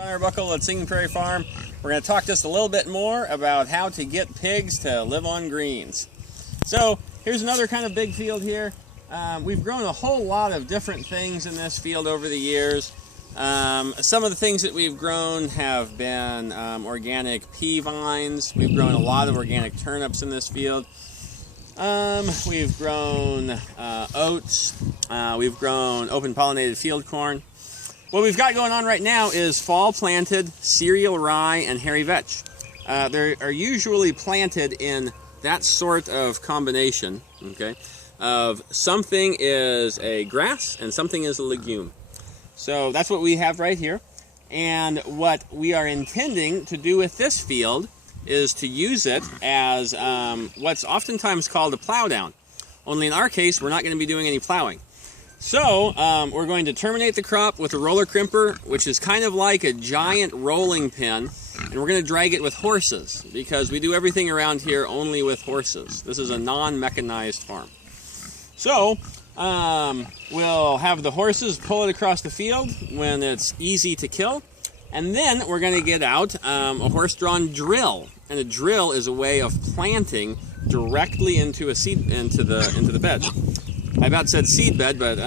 John Arbuckle at Singing Prairie Farm. We're going to talk just a little bit more about how to get pigs to live on greens. So here's another kind of big field here. We've grown a whole lot of different things in this field over the years. Some of the things that we've grown have been organic pea vines. We've grown a lot of organic turnips in this field. We've grown oats. We've grown open pollinated field corn. What we've got going on right now is fall planted cereal rye and hairy vetch. They are usually planted in that sort of combination, okay, of something is a grass and something is a legume. So that's what we have right here. And what we are intending to do with this field is to use it as what's oftentimes called a plow down. Only in our case, we're not going to be doing any plowing. So we're going to terminate the crop with a roller crimper, which is kind of like a giant rolling pin, and we're going to drag it with horses because we do everything around here only with horses. This is a non-mechanized farm. So we'll have the horses pull it across the field when it's easy to kill, and then we're going to get out a horse-drawn drill, and a drill is a way of planting directly into a seed into the bed. I about said seed bed, but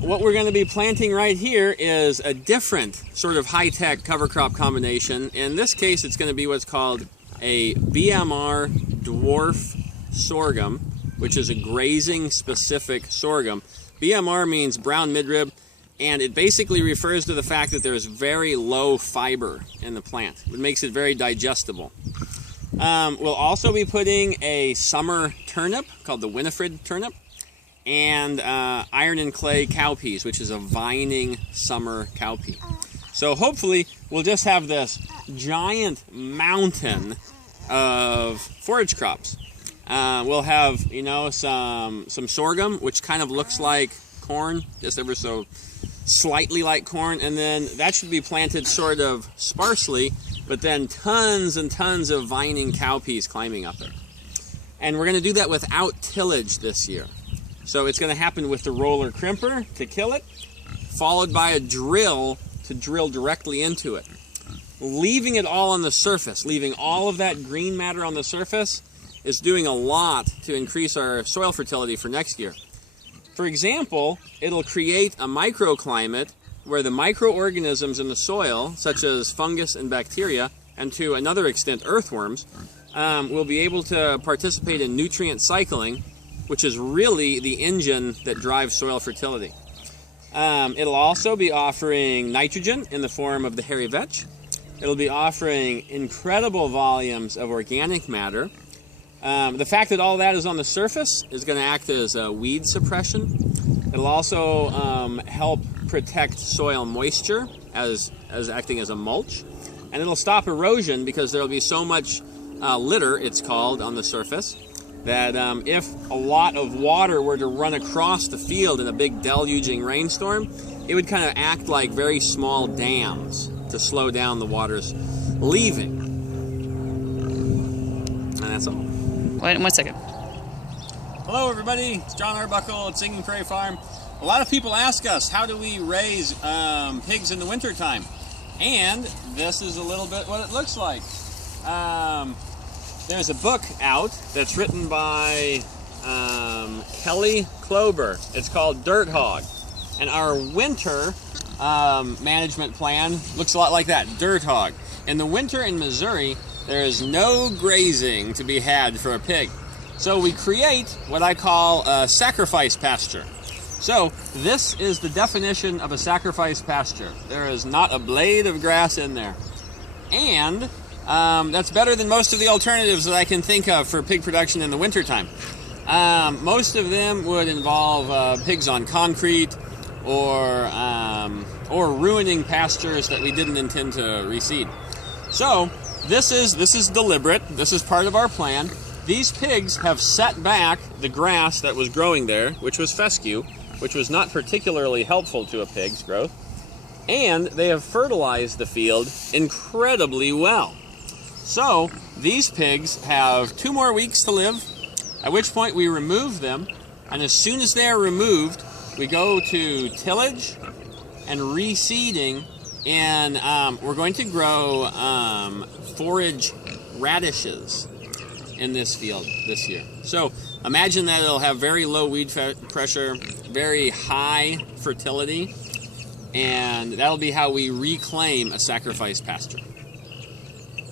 what we're going to be planting right here is a different sort of high-tech cover crop combination. In this case, it's going to be what's called a BMR dwarf sorghum, which is a grazing-specific sorghum. BMR means brown midrib, and it basically refers to the fact that there is very low fiber in the plant. It makes it very digestible. We'll also be putting a summer turnip called the Winifred turnip and iron and clay cowpeas, which is a vining summer cowpea. So hopefully we'll just have this giant mountain of forage crops. We'll have, you know, some sorghum, which kind of looks like corn, just ever so slightly like corn, and then that should be planted sort of sparsely, but then tons and tons of vining cowpeas climbing up it. And we're going to do that without tillage this year. So it's going to happen with the roller crimper to kill it, followed by a drill to drill directly into it. Leaving it all on the surface, leaving all of that green matter on the surface, is doing a lot to increase our soil fertility for next year. For example, it'll create a microclimate where the microorganisms in the soil, such as fungus and bacteria, and to another extent earthworms, will be able to participate in nutrient cycling, which is really the engine that drives soil fertility. It'll also be offering nitrogen in the form of the hairy vetch. It'll be offering incredible volumes of organic matter. The fact that all that is on the surface is going to act as a weed suppression. It'll also help protect soil moisture as acting as a mulch, and it'll stop erosion because there'll be so much litter, it's called, on the surface that if a lot of water were to run across the field in a big deluging rainstorm, it would kind of act like very small dams to slow down the water's leaving. And that's all. Wait 1 second. Hello everybody, it's John Arbuckle at Singing Prairie Farm. A lot of people ask us, how do we raise pigs in the wintertime? And this is a little bit what it looks like. There's a book out that's written by Kelly Klober. It's called Dirt Hog. And our winter management plan looks a lot like that, Dirt Hog. In the winter in Missouri, there is no grazing to be had for a pig. So we create what I call a sacrifice pasture. So this is the definition of a sacrifice pasture. There is not a blade of grass in there. And that's better than most of the alternatives that I can think of for pig production in the wintertime. Most of them would involve pigs on concrete or ruining pastures that we didn't intend to reseed. So this is deliberate. This is part of our plan. These pigs have set back the grass that was growing there, which was fescue, which was not particularly helpful to a pig's growth, and they have fertilized the field incredibly well. So these pigs have 2 more weeks to live, at which point we remove them, and as soon as they are removed, we go to tillage, and reseeding, and we're going to grow forage radishes in this field this year. So imagine that it'll have very low weed pressure, very high fertility, and that'll be how we reclaim a sacrificed pasture.